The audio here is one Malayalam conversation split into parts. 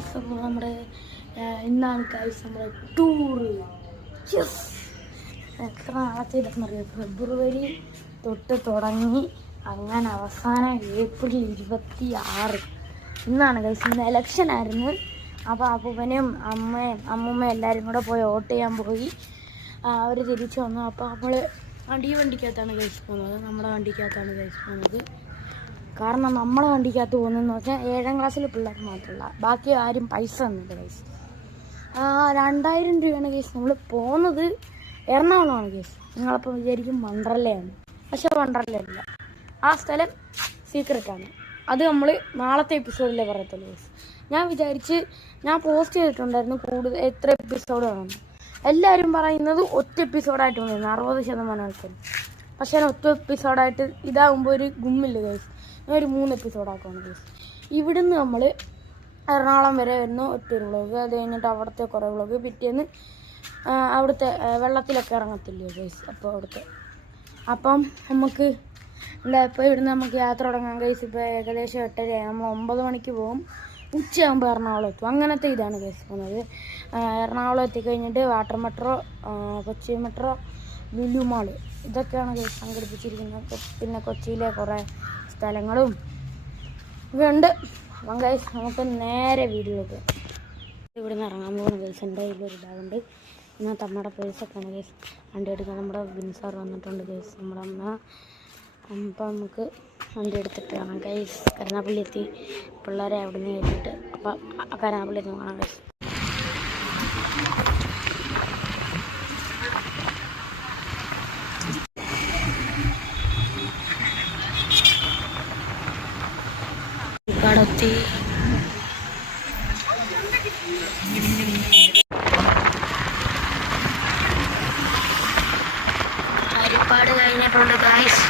ഗൈസ് അപ്പോൾ നമ്മുടെ ഇന്നാണ് ഗൈസ് നമ്മുടെ ടൂറ്. എത്ര നാളത്തെ ഇതെന്നറിയാം, ഫെബ്രുവരി തൊട്ട് തുടങ്ങി അങ്ങനെ അവസാനം ഏപ്രിൽ 26 ഇന്നാണ് ഗൈസ്. ഇന്ന് എലക്ഷൻ ആയിരുന്നു. അപ്പോൾ അപ്പൂപ്പനും അമ്മൂമ്മയും എല്ലാവരും കൂടെ പോയി വോട്ട് ചെയ്യാൻ പോയി. അവർ തിരിച്ചു വന്നു. അപ്പോൾ നമ്മൾ വണ്ടിക്കകത്താണ് ഗൈസ് പോകുന്നത്. നമ്മുടെ വണ്ടിക്കകത്താണ് ഗൈസ് പോകുന്നത്. കാരണം നമ്മളെ വണ്ടിക്കകത്ത് പോകുന്നതെന്ന് വെച്ചാൽ 7ാം ക്ലാസ്സിലെ പിള്ളേർ മാത്രമല്ല, ബാക്കി ആരും പൈസ തന്നില്ല ഗൈസ്. 2000 രൂപയാണ് ഗൈസ്. നമ്മൾ പോകുന്നത് എറണാകുളമാണ് ഗൈസ്. നിങ്ങളപ്പോൾ വിചാരിക്കും വണ്ടർലയാണ്, പക്ഷെ വണ്ടർലയല്ല. ആ സ്ഥലം സീക്രട്ടാണ്. അത് നമ്മൾ നാളത്തെ എപ്പിസോഡിലേ പറയത്തുള്ളൂ ഗൈസ്. ഞാൻ പോസ്റ്റ് ചെയ്തിട്ടുണ്ടായിരുന്നു കൂടുതൽ എത്ര എപ്പിസോഡ് വേണമെന്ന്. എല്ലാവരും പറയുന്നത് ഒറ്റ എപ്പിസോഡായിട്ട് വന്നിരുന്നു 60% ആൾക്കാർ. പക്ഷേ ഞാൻ ഒറ്റ എപ്പിസോഡായിട്ട് ഇതാകുമ്പോൾ ഒരു ഗുമ്മില്ല ഗൈസ്. ഞാൻ ഒരു 3 എപ്പിസോഡാക്കുകയാണ് ഗൈസ്. ഇവിടുന്ന് നമ്മൾ എറണാകുളം വരെ വരുന്ന ഒറ്റൊരു വ്ളോഗ്, അത് കഴിഞ്ഞിട്ട് അവിടുത്തെ കുറേ വ്ളോഗ്, പിറ്റേന്ന് അവിടുത്തെ വെള്ളത്തിലൊക്കെ ഇറങ്ങത്തില്ലേ ഗൈസ്. അപ്പം നമുക്ക് ഇപ്പോൾ ഇവിടുന്ന് നമുക്ക് യാത്ര തുടങ്ങാം ഗൈസ്. ഇപ്പോൾ ഏകദേശം 8:30 നമ്മൾ 9 മണിക്ക് പോകും. ഉച്ചയാകുമ്പോൾ എറണാകുളം എത്തും. അങ്ങനത്തെ ഇതാണ് ഗൈസ് പോകുന്നത്. എറണാകുളം എത്തിക്കഴിഞ്ഞിട്ട് water metro, Kochi metro, Lulu mall, ഇതൊക്കെയാണ് ഗൈസ് സംഘടിപ്പിച്ചിരിക്കുന്നത്. പിന്നെ കൊച്ചിയിലെ കുറേ സ്ഥലങ്ങളും ഇവയുണ്ട്. അപ്പം ഗൈസ് നമുക്ക് നേരെ വീട്ടിലേക്ക് ഇവിടെ നിന്ന് ഇറങ്ങാൻ പോകുന്ന ഗൈസ്. എൻ്റെ കയ്യിലൊരു ബാഗുണ്ട്. ഇന്നത്തെ അമ്മയുടെ പേഴ്സൊക്കെയാണ് ഗൈസ്. വണ്ടി എടുക്കാൻ നമ്മുടെ ബിൻസാർ വന്നിട്ടുണ്ട് ഗൈസ്, നമ്മുടെ അമ്മ. അപ്പം നമുക്ക് വണ്ടി എടുത്തിട്ട് കാണാം ഗൈസ്. കരുനാഗപ്പള്ളി എത്തി. പിള്ളേരെ അവിടെ നിന്ന് കയറ്റിയിട്ട് അപ്പം കരുനാഗപ്പള്ളി എത്തി കാണാം ഗൈസ്. കടത്തി ഹരിപ്പാട് കഴിഞ്ഞിട്ടുണ്ട് ഗൈസ്.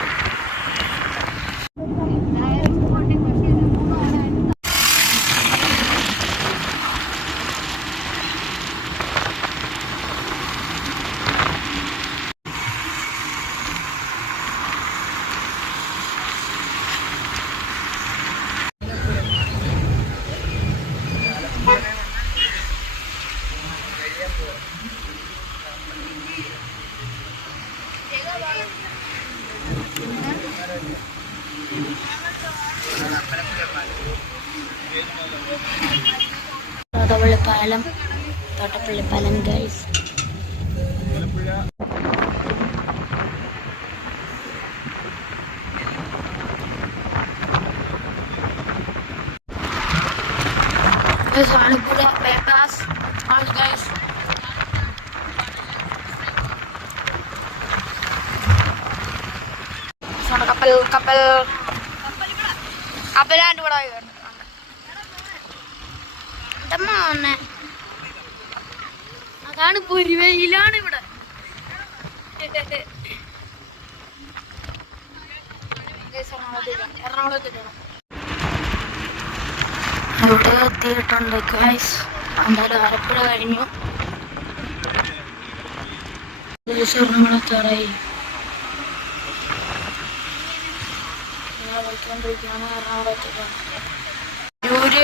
തോട്ടപ്പള്ളി പാലം ഗൈസ്. Alappuzha bypass guys. കപ്പലാണ്ട് ഇവിടെ അതാണ് പൊരിവയിലാണ് ഇവിടെ. എറണാകുളത്തിലാണ് ഇവിടെ എത്തിയിട്ടുണ്ട് ഗൈസ്. എന്തായാലും ആലപ്പുഴ കഴിഞ്ഞു. എറണാകുളത്താറായി പോയിക്കൊണ്ടിരിക്കുകയാണ്. എറണാകുളത്തേക്കാണ് ഒരു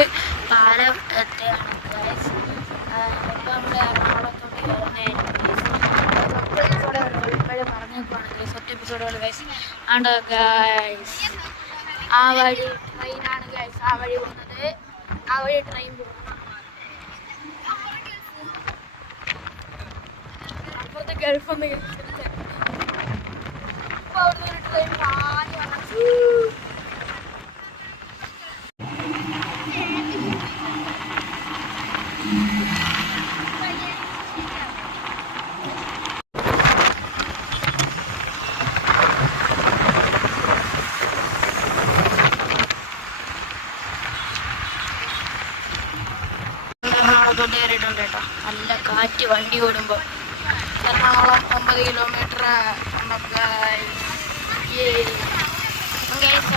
പാലം എത്തിയാണ് ഗൈസ്. ഇപ്പം നമ്മുടെ എറണാകുളത്തോട്ട് പറഞ്ഞേക്കുവാണ് ഗൈസ്. ഒറ്റ എപ്പിസോഡുകൾ ഗൈസ് ആണ് ഗൈസ്. ആ വഴി ട്രെയിനാണ് ഗൈസ്. ആ വഴി പോകുന്നത്, ആ വഴി ട്രെയിൻ പോകുന്നത്. അപ്പുറത്തെ ഗൾഫൊന്ന് ഇപ്പോൾ അവിടുന്ന് ഒരു ട്രെയിൻ പാഞ്ഞ് വന്നു. കയറിയിട്ടുണ്ട് കേട്ടോ. നല്ല കാറ്റ് വണ്ടി ഓടുമ്പോൾ. എറണാകുളം 9 കിലോമീറ്റർ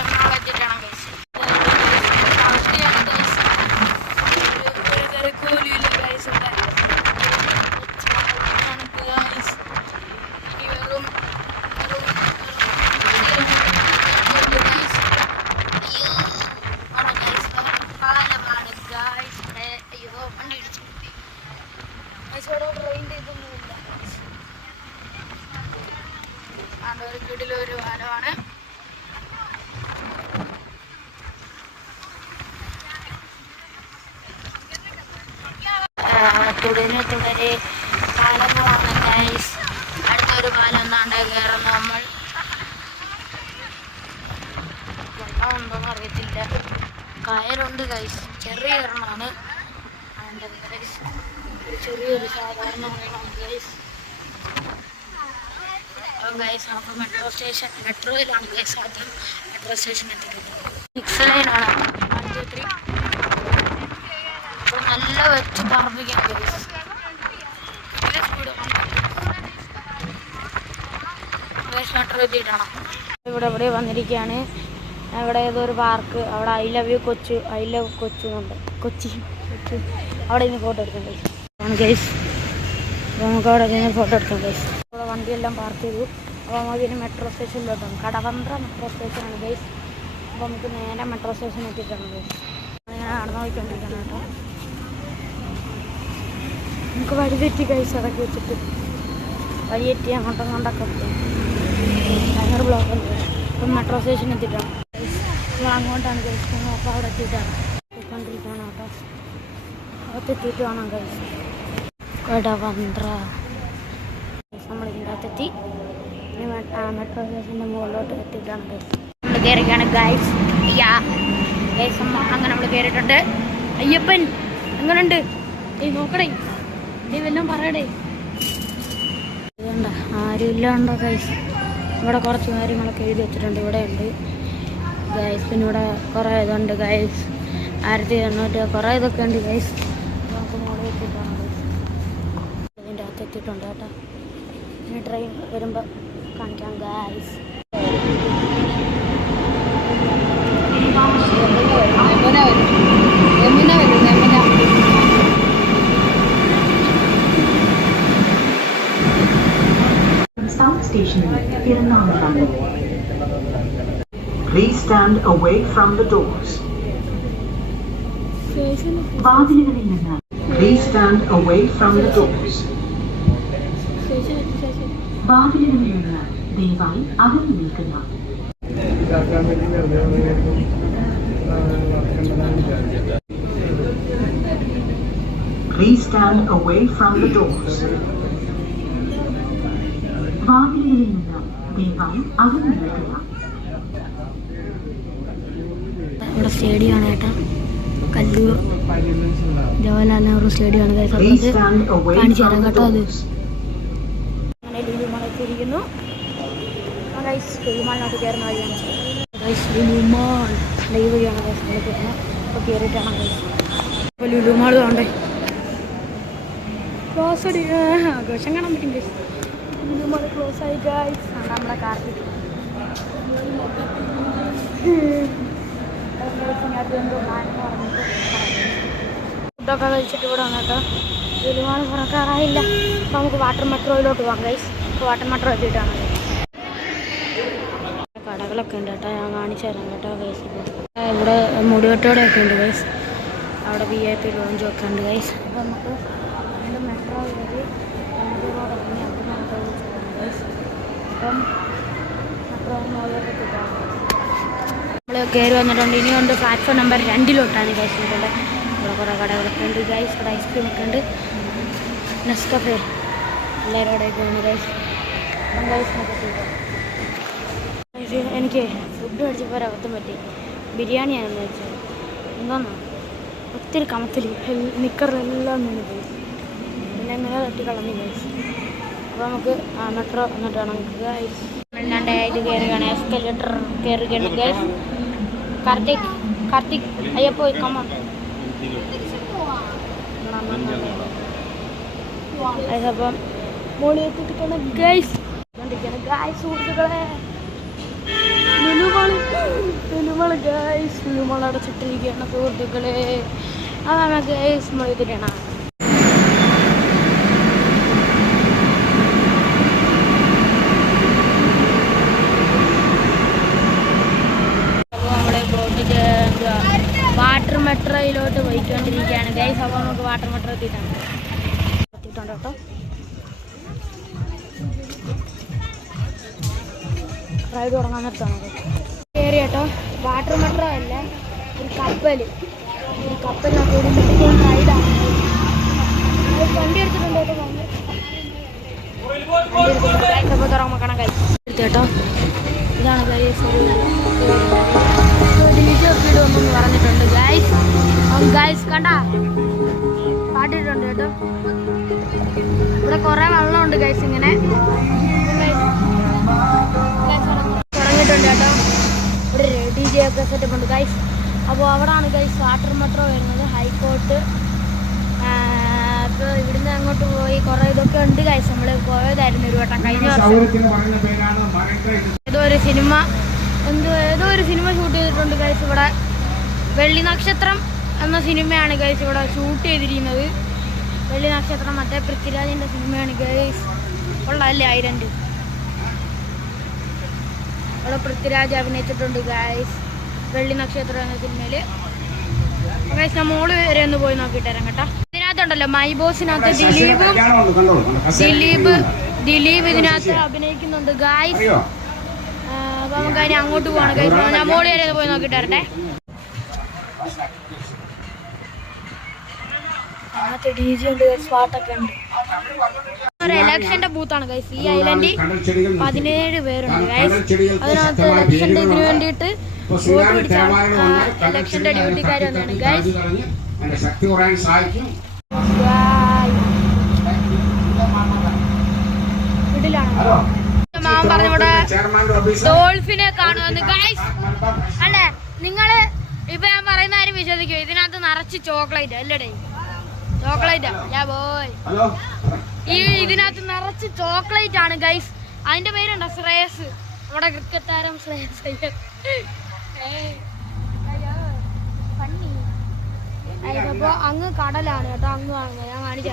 എറണാകുളം എത്തിയിട്ടാണ് ഗൈസ്. അവസ്ഥയാണ് ഗൈസ്. ഒരു തിരക്കൂലില്ല ഗൈസ്. ഇനി വെറും പാലമാണ് ഗൈസ്. അയ്യോ ഒരു കിടിലൊരു പാലമാണ്. തുടരെ പാലങ്ങളാണ് ഗൈസ്. അടുത്തൊരു പാലം എന്താണ്ട് കയറുന്നു നമ്മൾ. വെള്ളമുണ്ടോന്ന് അറിയത്തില്ല. കയറുണ്ട് ഗൈസ്, ചെറിയ ഒരെണ്ണമാണ്. ചെറിയൊരു സാധാരണ വെള്ളമാണ് ഗൈസ്. ഗൈസ് നമുക്ക് മെട്രോയിലാണ് ഗൈസ്. ആദ്യം മെട്രോ സ്റ്റേഷൻ എത്തിക്കുന്നത്. 6 ലൈനാണ്. 1 2 3. അപ്പോൾ നല്ല വെച്ച് പറപ്പിക്കാം ഗൈസ്. മെട്രോ എത്തിയിട്ടാണ്. ഇവിടെ വന്നിരിക്കുകയാണ്. ഇവിടെ ഏതോ ഒരു പാർക്ക്. അവിടെ ഐ ലവ് കൊച്ചു എന്നുണ്ട്. കൊച്ചി അവിടെ നിന്ന് ഫോട്ടോ എടുക്കാം ഗൈസ്. അപ്പോൾ നമുക്ക് അവിടെ നിന്ന് ഫോട്ടോ എടുക്കാം ഗൈസ്. ഇവിടെ വണ്ടിയെല്ലാം പാർക്ക് ചെയ്തു. അപ്പോൾ നമുക്ക് ഇനി മെട്രോ സ്റ്റേഷനിലോട്ടാണ്. കടവന്ത്ര മെട്രോ സ്റ്റേഷനാണ് ഗൈസ്. അപ്പോൾ നമുക്ക് നേരെ മെട്രോ സ്റ്റേഷൻ എത്തിയിട്ടാണ് ഗൈസ്. അങ്ങനെ നടന്നു പോയിക്കൊണ്ടിരിക്കണം കേട്ടോ. നമുക്ക് വഴി തെറ്റി ഗൈസ്. ഇടയ്ക്ക് വെച്ചിട്ട് വഴി തെറ്റി അങ്ങോട്ടൊക്കെ ഭയങ്കര ബ്ലോക്ക് ഉണ്ട്. അപ്പം മെട്രോ സ്റ്റേഷൻ എത്തിയിട്ടാണ്. അങ്ങോട്ടാണ് ഗൈസ്. അപ്പോൾ അവിടെ എത്തിയിട്ടാണ് പോയിക്കൊണ്ടിരിക്കുകയാണ് കേട്ടോ. അകത്തെത്തിയിട്ട് വേണം ഗൈസ്. കടവന്ത്ര നമ്മളിതിൻ്റെ അകത്തെത്തി. മെട്രോ സ്റ്റേഷൻ്റെ മുകളിലോട്ട് എത്തിയിട്ടാണ് ഗൈസ്. നമ്മൾ കയറിയാണ് ഗൈസ്. ഗൈസ് അങ്ങനെ നമ്മൾ കയറിയിട്ടുണ്ട്. അയ്യപ്പൻ എങ്ങനെയുണ്ട്? നോക്കടേ, വല്ലതും പറയടേ. ഇതുണ്ട ആരും ഇല്ലാണ്ടോ ഗൈസ്. ഇവിടെ കുറച്ച് കാര്യങ്ങളൊക്കെ എഴുതി വെച്ചിട്ടുണ്ട്. ഇവിടെ ഉണ്ട് ഗൈസ്. പിന്നെ ഇവിടെ കുറേ ഇതുണ്ട് ഗൈസ്. 1800 കുറേ ഇതൊക്കെ ഉണ്ട് ഗൈസ്. നമുക്ക് മോളിൽ എത്തിയിട്ടാണ് ഗൈസ്. ഇതിൻ്റെ അകത്ത് എത്തിയിട്ടുണ്ട് കേട്ടോ. ഇനി ട്രെയിൻ വരുമ്പോൾ കാണിക്കാം guys. South Station, Tirunelveli. Please stand away from the doors. വാതിലുകളിൽ നിന്ന്. Please stand away from the doors. വാതിലുകളിൽ നിന്ന് ദയവായി അകന്നു നിൽക്കുക. Please stand away from the doors. വാതിലുകളിൽ നിന്ന് ദയവായി അകന്നു നിൽക്കുക. ഇവിടെ സ്റ്റേഡിയമാണ് കേട്ടോ. കല്ലൂർ ജവഹർലാൽ നെഹ്റു സ്റ്റേഡിയമാണ് ഗൈസ്. കാണിച്ചു തരാം കേട്ടോ. അത് അങ്ങനെ ലുലുമാൾ എത്തിയിരിക്കുന്നു ഗൈസ്. ലുലുമാളിനകത്ത് കയറുന്ന വഴിയാണ് ഗൈസ്. ലുലുമാൾ ലൈവ് വഴിയാണ് ഗൈസ് നമ്മൾ കയറുന്നത്. അപ്പോൾ കയറിയിട്ടാണ് ഗൈസ്. അപ്പോൾ ലുലുമാൾ വേണ്ടേ ക്ലോസ് അടി ആഘോഷം കാണാൻ പറ്റും ഗൈസ്. ലുലുമാൾ ക്ലോസ് ആയി ഗൈസ്. നമ്മുടെ കാർത്തിക് ഫുഡൊക്കെ കഴിച്ചിട്ട് ഇവിടെ വന്നിട്ട് ലുലുമാൾ തുറക്കാറായില്ല. അപ്പോൾ നമുക്ക് വാട്ടർ മെട്രോയിലോട്ട് പോകാം ഗൈസ്. അപ്പോൾ വാട്ടർ മെട്രോ എത്തിയിട്ടാണ് കടകളൊക്കെ ഉണ്ട് കേട്ടോ. ഞാൻ കാണിച്ചു തരാം കേട്ടോ ഗൈസ്. ഇവിടെ മുടിവെട്ടോടെയൊക്കെ ഉണ്ട് ഗൈസ്. അവിടെ VIP ലോഞ്ചും ഒക്കെ ഉണ്ട് ഗൈസ്. അപ്പോൾ നമുക്ക് വീണ്ടും മെട്രോ കയറി റോഡ് ഇറങ്ങി അവിടെ മെട്രോ വിളിച്ചു പോകാം ഗൈസ്. അപ്പം മെട്രോ മോളിലോട്ട് എത്തിയിട്ടാണ് നമ്മൾ കയറി വന്നിട്ടുണ്ട്. ഇനിയുണ്ട് പ്ലാറ്റ്ഫോം നമ്പർ 2 ഗൈസ്. ഇവിടെ കുറേ കടകളൊക്കെ ഉണ്ട് ഗൈസ്. ഇവിടെ ഐസ്ക്രീമൊക്കെ ഉണ്ട്. നെസ്കഫേ എല്ലാവരും അവിടെയൊക്കെ ഉണ്ട് ഗൈസ്. എനിക്ക് ഫുഡ് മേടിച്ചപ്പോൾ ഒരബദ്ധം പറ്റി. ബിരിയാണിയാണെന്ന് വെച്ചാൽ എന്താണെന്നോ ഒത്തിരി കമത്തിൽ നിക്കറെല്ലാം നിന്ന് പോയി. പിന്നെ ഇങ്ങനെ തട്ടി കളഞ്ഞു ഗൈസ്. അപ്പോൾ നമുക്ക് മെട്രോ എന്നിട്ട് വേണം ഗൈസ്. അല്ലാണ്ട് ഇത് കയറുകയാണ്. എസ്കലേറ്റർ കയറുകയാണ് ഗൈസ്. കാർത്തിക് അയ്യപ്പോ കമ്മ അപ്പം മോളി എത്തിയിട്ടാണ് ഗൈസ്. സുഹൃത്തുക്കളെ ലുലുമാൾ ഗൈസ്. ലുലുമാൾ അടച്ചിട്ടിരിക്കുകയാണ് സുഹൃത്തുക്കളെ. അതാണ് ഗൈസ് മോളി എത്തിയിട്ടാണ്. വാട്ടർ മെട്രോയിലോട്ട് പോയിക്കൊണ്ടിരിക്കുകയാണ് ഗൈസ്. അപ്പോൾ നമുക്ക് വാട്ടർ മെട്രോ എത്തിയിട്ടാണ്. നിർത്തിയിട്ടുണ്ട് കേട്ടോ. റൈഡ് തുടങ്ങാൻ നിർത്താണ് കയറി കേട്ടോ. വാട്ടർ മെട്രോ അല്ല, ഒരു കപ്പലിനൊക്കെ ഒരു റൈഡാണ്. വണ്ടി എടുത്തിട്ടുണ്ട് കേട്ടോ. അപ്പോൾ തുറക്കണം കഴിച്ചു കേട്ടോ. ഇതാണ് ഗൈസ് ഒരു DJ ഒക്കെ ഇടുമെന്ന് പറഞ്ഞിട്ടുണ്ട് ഗൈസ് കണ്ട പാട്ടിട്ടുണ്ട് കേട്ടോ. ഇവിടെ കുറേ വെള്ളമുണ്ട് ഗൈസ്. ഇങ്ങനെ തുടങ്ങിയിട്ടുണ്ട് കേട്ടോ. ഇവിടെ DJ ഒക്കെ സെറ്റപ്പ് ഉണ്ട് ഗൈസ്. അപ്പോൾ അവിടെയാണ് ഗൈസ് വാട്ടർ മെട്രോ വരുന്നത്, ഹൈക്കോർട്ട്. അപ്പോൾ ഇവിടുന്ന് അങ്ങോട്ട് പോയി കുറേ ഇതൊക്കെ ഉണ്ട് ഗൈസ്. നമ്മൾ പോയതായിരുന്നു ഒരു വട്ടം കഴിഞ്ഞ വർഷം. ഏതോ ഒരു സിനിമ ഷൂട്ട് ചെയ്തിട്ടുണ്ട് ഗൈസ്. ഇവിടെ വെള്ളി നക്ഷത്രം എന്ന സിനിമയാണ് ഗൈസ് ഇവിടെ ഷൂട്ട് ചെയ്തിരിക്കുന്നത്. വെള്ളി നക്ഷത്രം മറ്റേ പൃഥ്വിരാജിൻ്റെ സിനിമയാണ് ഗൈസ്. ഉള്ളതല്ലേ 1000 രൂപ. ഇവിടെ പൃഥ്വിരാജ് അഭിനയിച്ചിട്ടുണ്ട് ഗൈസ് വെള്ളി നക്ഷത്രം എന്ന സിനിമയിൽ. ഗൈസ് ഞാൻ മോള് വരെ ഒന്ന് പോയി നോക്കിയിട്ട് തരാം കേട്ടോ. ഇതിനകത്തുണ്ടല്ലോ മൈ ബോസിനകത്ത് ദിലീപ് ഇതിനകത്ത് അഭിനയിക്കുന്നുണ്ട് ഗൈസ്. അപ്പൊ നമുക്ക് അതിന് അങ്ങോട്ട് പോവാണ് ഗൈസ്. ഞാൻ മോള് വരെ ഒന്ന് പോയി നോക്കിയിട്ട് വരട്ടെ. അങ്ങനത്തെ DJ ഉണ്ട്, സ്പാട്ടൊക്കെ ഉണ്ട്. ഒരു ഇലക്ഷന്റെ ബൂത്താണ് ഗൈസ്. ഈ ഐലൻഡിൽ 17 പേരുണ്ട് ഗൈസ്. അതിനകത്ത് ഇലക്ഷന്റെ ഇതിന് വേണ്ടിയിട്ട് വോട്ട് പിടിച്ചാൽ ഇലക്ഷന്റെ ഡ്യൂട്ടിക്കാർ വന്നാണ് ഗൈസ്. വീട്ടിലാണ് മാമൻ പറഞ്ഞവിടെ ഡോൾഫിനെ കാണുമെന്ന് ഗൈസ്. അല്ലേ നിങ്ങള് ഇപ്പൊ ഞാൻ പറയുന്ന കാര്യം വിശ്വസിക്കും. ഇതിനകത്ത് നിറച്ച് ചോക്ലേറ്റ് അല്ലേടേ, ചോക്ലേറ്റാ ഞാൻ പോയി. ഇതിനകത്ത് നിറച്ച് ചോക്ലേറ്റ് ആണ് ഗൈസ്. അതിന്റെ പേരുണ്ടോ ശ്രേയസ്, നമ്മുടെ ക്രിക്കറ്റ് താരം ശ്രേയസ് അയ്യർ. അപ്പൊ അങ്ങ് കടലാണ് കേട്ടോ. അങ്ങ് ഞാൻ കാണിച്ചേ.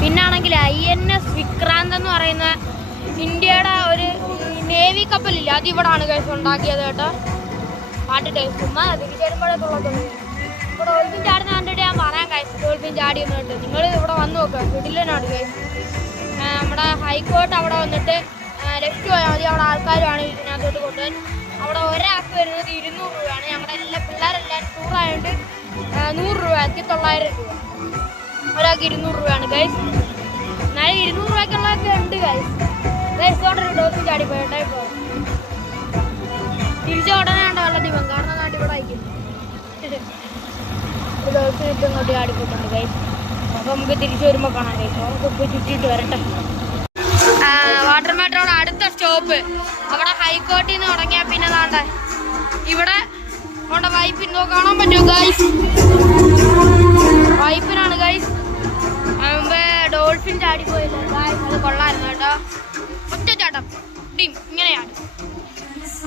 പിന്നാണെങ്കിൽ INS വിക്രാന്ത് എന്ന് പറയുന്ന ഇന്ത്യയുടെ ഒരു നേവി കപ്പലില്ല, അത് ഇവിടാണ് ഗൈസ് ഉണ്ടാക്കിയത് കേട്ടോ. പാട്ടിട്ട് ചുമ്മാ തിരിച്ചേരുമ്പോഴേക്കുള്ളത്. ഇവിടെ ഡോൾഫിൻ ചാടുന്ന കണ്ടിട്ട് ഞാൻ പറയാൻ ഗൈസ്. ഡോൾഫിൻ ചാടി എന്നിട്ട് നിങ്ങൾ ഇവിടെ വന്ന് നോക്കുക, കിടിലനാണ് ഗൈസ്. നമ്മുടെ ഹൈക്കോർട്ട് അവിടെ വന്നിട്ട് ലെഫ്റ്റ് പോയാൽ മതി. അവിടെ ആൾക്കാരുമാണ് ഇതിനകത്തോട്ട് കൊണ്ടുപോകാൻ. അവിടെ ഒരാൾക്ക് വരുന്നത് 200 രൂപയാണ്. ഞങ്ങളുടെ എല്ലാ പിള്ളേരെല്ലാവരും ടൂറായതുകൊണ്ട് 100 രൂപ, 1900 രൂപ. ഒരാൾക്ക് 200 രൂപയാണ് ഗൈസ്. എന്നാലും 200 രൂപയ്ക്കുള്ളതൊക്കെ ഉണ്ട് ഗൈസ്. ഗൈസോടെ ഡോൾഫിൻ ചാടി പോയിട്ടേ ഇപ്പോൾ തിരിച്ച ഉടനെ ഉണ്ട് വെള്ളത്തിൽ പോകും. കാരണം നാട്ടിൽ ഇവിടെ അയക്കുന്നു ഡോൾഫിൻ ഇപ്പം ഇങ്ങോട്ട് ചാടിപ്പോയിട്ടുണ്ട് ഗൈസ്. അപ്പോൾ നമുക്ക് തിരിച്ചു വരുമ്പോൾ കാണാം ഗൈസ്. നമുക്ക് ഇപ്പോൾ ചുറ്റിയിട്ട് വരട്ടെ. വാട്ടർ മെട്രോയുടെ അടുത്ത സ്റ്റോപ്പ് അവിടെ ഹൈക്കോർട്ടിൽ നിന്ന് തുടങ്ങിയാൽ പിന്നെ താണ്ട ഇവിടെ അവിടെ വൈപ്പിൻ കാണാൻ പറ്റുമോ ഗൈസ്? വൈപ്പിനാണ് ഗൈസ്. മുമ്പ് ഡോൾഫിൻ ചാടി പോയില്ല ഗൈസ്, അത് കൊള്ളായിരുന്നു കേട്ടോ. ഒറ്റച്ചാട്ടം ടീം ഇങ്ങനെയാണ്.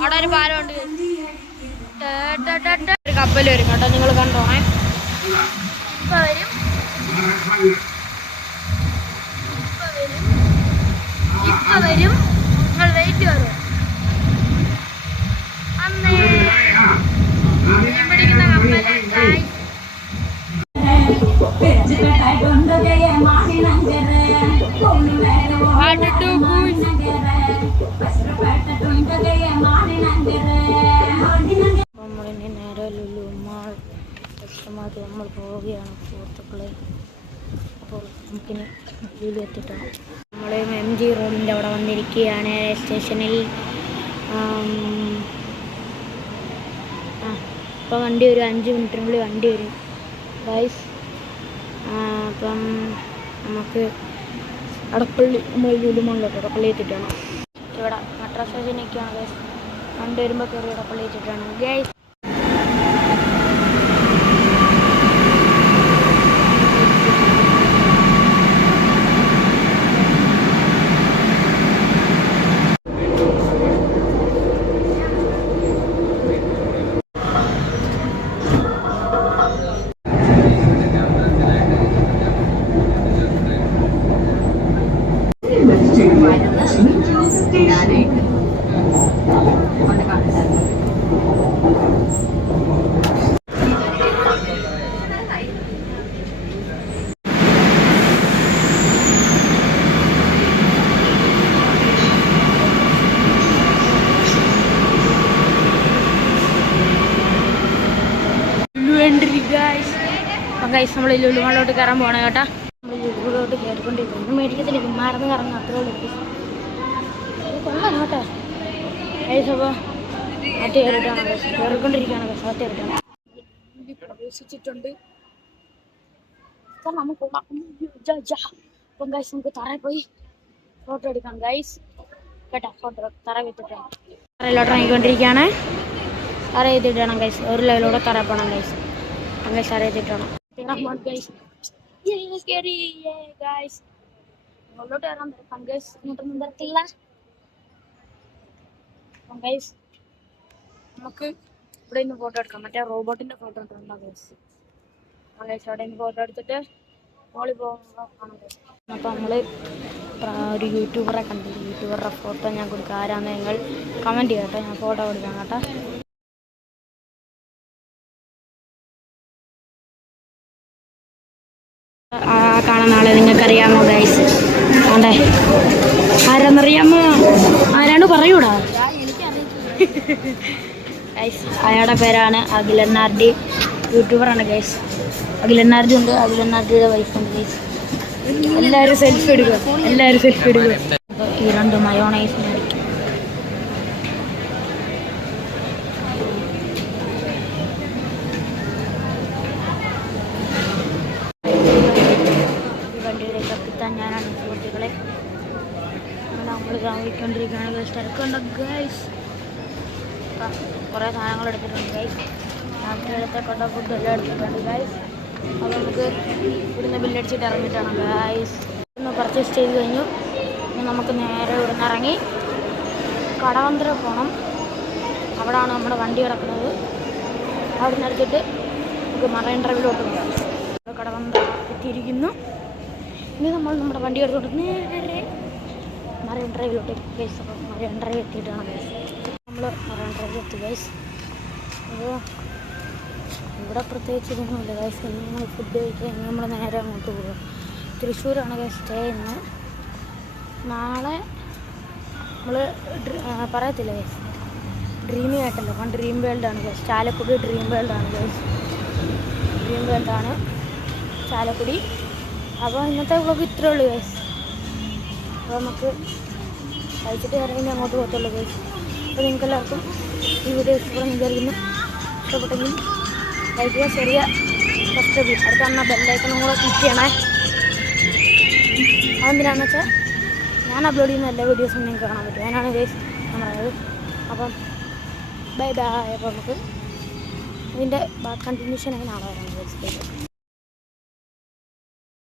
അവിടെ ഒരു പാലമുണ്ട്, ഒരു കപ്പൽ വരും കേട്ടോ. നിങ്ങൾ കണ്ടോണേ. ഇപ്പൊ വരും നിങ്ങൾ വെയിറ്റ് വരും. അന്നേ പിടിക്കുന്ന കപ്പല് നമ്മളിനി നേരെ ലുലു മാൾ ഇഷ്ടമാക്കി നമ്മൾ പോവുകയാണ് സുഹൃത്തുക്കളെ. അപ്പോൾ നമുക്കിനി ലുലു എത്തിയിട്ടാണ്. നമ്മൾ MG റോഡിൻ്റെ അവിടെ വന്നിരിക്കുകയാണ് സ്റ്റേഷനിൽ. ഇപ്പോൾ വണ്ടി ഒരു 5 മിനിറ്റിനുള്ളിൽ വണ്ടി വരും ഗൈസ്. അപ്പം നമുക്ക് അടപ്പള്ളി, നമ്മൾ ലുലുമാളിലോട്ട് അടപ്പള്ളി എത്തിയിട്ടാണ്. ഇവിടെ മെട്രോ സ്റ്റേഷനൊക്കെയാണ് ഗൈസ്. വണ്ടി വരുമ്പോൾ കയറി അടപ്പള്ളി എത്തിയിട്ടാണ് ഗൈസ്. Stationing. അപ്പം ഗൈസ് നമ്മൾ ലുലുമാളിലോട്ട് കയറാൻ പോകണം കേട്ടോ. നമ്മൾ ലുലുവിലോട്ട് കയറിക്കൊണ്ടിരിക്കും. ഒന്നും മേടിക്കത്തില്ല, ചുമ്മാറന്ന് കറങ്ങും, അത്രേ ഉള്ളൂ. കൊള്ളാം കേട്ടോ ഗൈസ്. അപ്പോൾ അകത്ത് കയറിയിട്ടാണ് ഗൈസ്, കയറിക്കൊണ്ടിരിക്കുകയാണ് ഗൈസ്, അകത്ത് കയറിയിട്ടാണ് പ്രവേശിച്ചിട്ടുണ്ട്. നമുക്ക് അപ്പം ഗൈസ് നമുക്ക് തറയിൽ പോയി ഫോട്ടോ എടുക്കാം ഗൈസ് കേട്ടോ. ഫോട്ടോ തറ വെച്ചിട്ടാണ്, തറയിലോട്ട് ഇറങ്ങിക്കൊണ്ടിരിക്കുകയാണ്. തറ ചെയ്തിട്ടാണ് ഗൈസ്, ഒരു ലെവലിലൂടെ തറ പോകണം ഗൈസ്. അങ്ങനെ തറ ചെയ്തിട്ടാണ് ഗൈസ്. മുകളിലോട്ട് കയറാൻ തരാം ഗൈസ്, ഇങ്ങോട്ടൊന്നും തരത്തില്ല. അപ്പം ഗൈസ് നമുക്ക് ഇവിടെ നിന്ന് ഫോട്ടോ എടുക്കാം. മറ്റേ റോബോട്ടിൻ്റെ ഫോട്ടോ എടുക്കണ്ട ഗൈസ്. ഗൈസ് അവിടെ നിന്ന് ഫോട്ടോ എടുത്തിട്ട് മോളിൽ പോകുമ്പോൾ ഗൈസ്. അപ്പോൾ നമ്മൾ ഒരു യൂട്യൂബറെ കണ്ടു, യൂട്യൂബറുടെ ഫോട്ടോ ഞാൻ കൊടുക്കാം. ആരാന്ന് നിങ്ങൾ കമൻറ്റ് ചെയ്യാം കേട്ടോ, ഞാൻ ഫോട്ടോ കൊടുക്കാം കേട്ടോ. ആ കാണുന്ന ആളെ നിങ്ങൾക്കറിയാമോ ഗൈസ്? ആണ്ടേ ആരാന്നറിയാമോ? ആരാണ് പറയൂടാ ഗൈസ്? അയാളുടെ പേരാണ് അഖിലണ്ണാർഡി, യൂട്യൂബറാണ് ഗൈസ്. അഖിലണ്ണാർഡി ഉണ്ട്, അഖിലണ്ണാർഡിയുടെ വൈഫുണ്ട് ഗൈസ്. എല്ലാവരും സെൽഫി എടുക്കുക, എല്ലാവരും സെൽഫി എടുക്കുക. അപ്പോൾ ഈ രണ്ട് മയോണൈസ് മേടിക്കും. വണ്ടിയിലേക്ക് എത്തിത്താൻ ഞാനാണ് സുഹൃത്തുക്കളെ. അങ്ങനെ നമ്മൾ താമസിക്കൊണ്ടിരിക്കുകയാണ് ഗൈസ്. തിരക്കുണ്ട് ഗൈസ്. കുറേ സാധനങ്ങൾ എടുത്തിട്ടുണ്ട് ഗൈസ്. രാത്രിയിലത്തേക്കുള്ള ഫുഡെല്ലാം എടുത്തിട്ടുണ്ട് ഗൈസ്. അപ്പോൾ നമുക്ക് ഇവിടുന്ന് ബില്ലടിച്ചിട്ട് ഇറങ്ങിയിട്ടാണ് ഗൈസ്. ഇന്ന് പർച്ചേസ് ചെയ്ത് കഴിഞ്ഞു. ഇനി നമുക്ക് നേരെ ഇവിടുന്ന് ഇറങ്ങി കടവന്തര പോകണം. അവിടെയാണ് നമ്മുടെ വണ്ടി കിടക്കുന്നത്. അവിടെ നിന്ന് എടുത്തിട്ട് നമുക്ക് മറൈൻ ഡ്രൈവിലോട്ട് പോകാം. കടവന്തര എത്തിയിരിക്കുന്നു. ഇനി നമ്മൾ നമ്മുടെ വണ്ടി എടുത്തോട്ട് നേരെ മറൈൻ ഡ്രൈവിലോട്ട് ഗൈസ്. അപ്പോൾ മറൈൻ ഡ്രൈവ് എത്തിയിട്ടാണ് ഗൈസ്. നമ്മൾ മറൈൻ ഡ്രൈവ് എത്തി ഗൈസ്. അപ്പോൾ ഇവിടെ പ്രത്യേകിച്ച് ഇതൊന്നുമില്ല ഗൈസ്. നമ്മൾ ഫുഡ് കഴിക്കാൻ നമ്മൾ നേരെ അങ്ങോട്ട് പോകുക. തൃശ്ശൂരാണ് ഗൈസ് സ്റ്റേ ചെയ്യുന്നത്. നാളെ നമ്മൾ പറയത്തില്ല ഗൈസ്, ഡ്രീമി ആയിട്ടല്ല, അപ്പം ഡ്രീം വേൾഡാണ് ഗൈസ്. ചാലക്കുടി ഡ്രീം വേൾഡാണ് ഗൈസ്. ഡ്രീം വേൾഡാണ് ചാലക്കുടി. അപ്പോൾ ഇന്നത്തെ വ്ളോഗ് ഇത്രേ ഉള്ളൂ ഗൈസ്. അപ്പോൾ നമുക്ക് കഴിച്ചിട്ട് ഇറങ്ങി അങ്ങോട്ട് പോകത്തുള്ളൂ ഗൈസ്. അപ്പോൾ നിങ്ങൾക്കെല്ലാവർക്കും ഈ വീഡിയോ ഇഷ്ടപ്പെടുന്ന വിചാരിക്കുന്നു. ഇഷ്ടപ്പെട്ടെങ്കിൽ ലൈക്ക് ചെയ്യുക, ചെറിയ സബ്സ്ക്രൈബ് ചെയ്യുക. അടുത്ത തന്നെ ബെല്ലൈക്കണും കൂടെ ക്ലിക്ക് ചെയ്യണേ. അതെന്തിനാണെന്ന് വെച്ചാൽ ഞാൻ അപ്ലോഡ് ചെയ്യുന്ന എല്ലാ വീഡിയോസും നിങ്ങൾക്ക് കാണാൻ പറ്റും. അതിനാണ് ഗൈസ് ഞാൻ പറയുന്നത്. അപ്പം ബൈ ബൈ. അപ്പോൾ നമുക്ക് ഇതിൻ്റെ കണ്ടിന്യൂഷൻ ആയി നാളെ വരാം ഗൈസ്.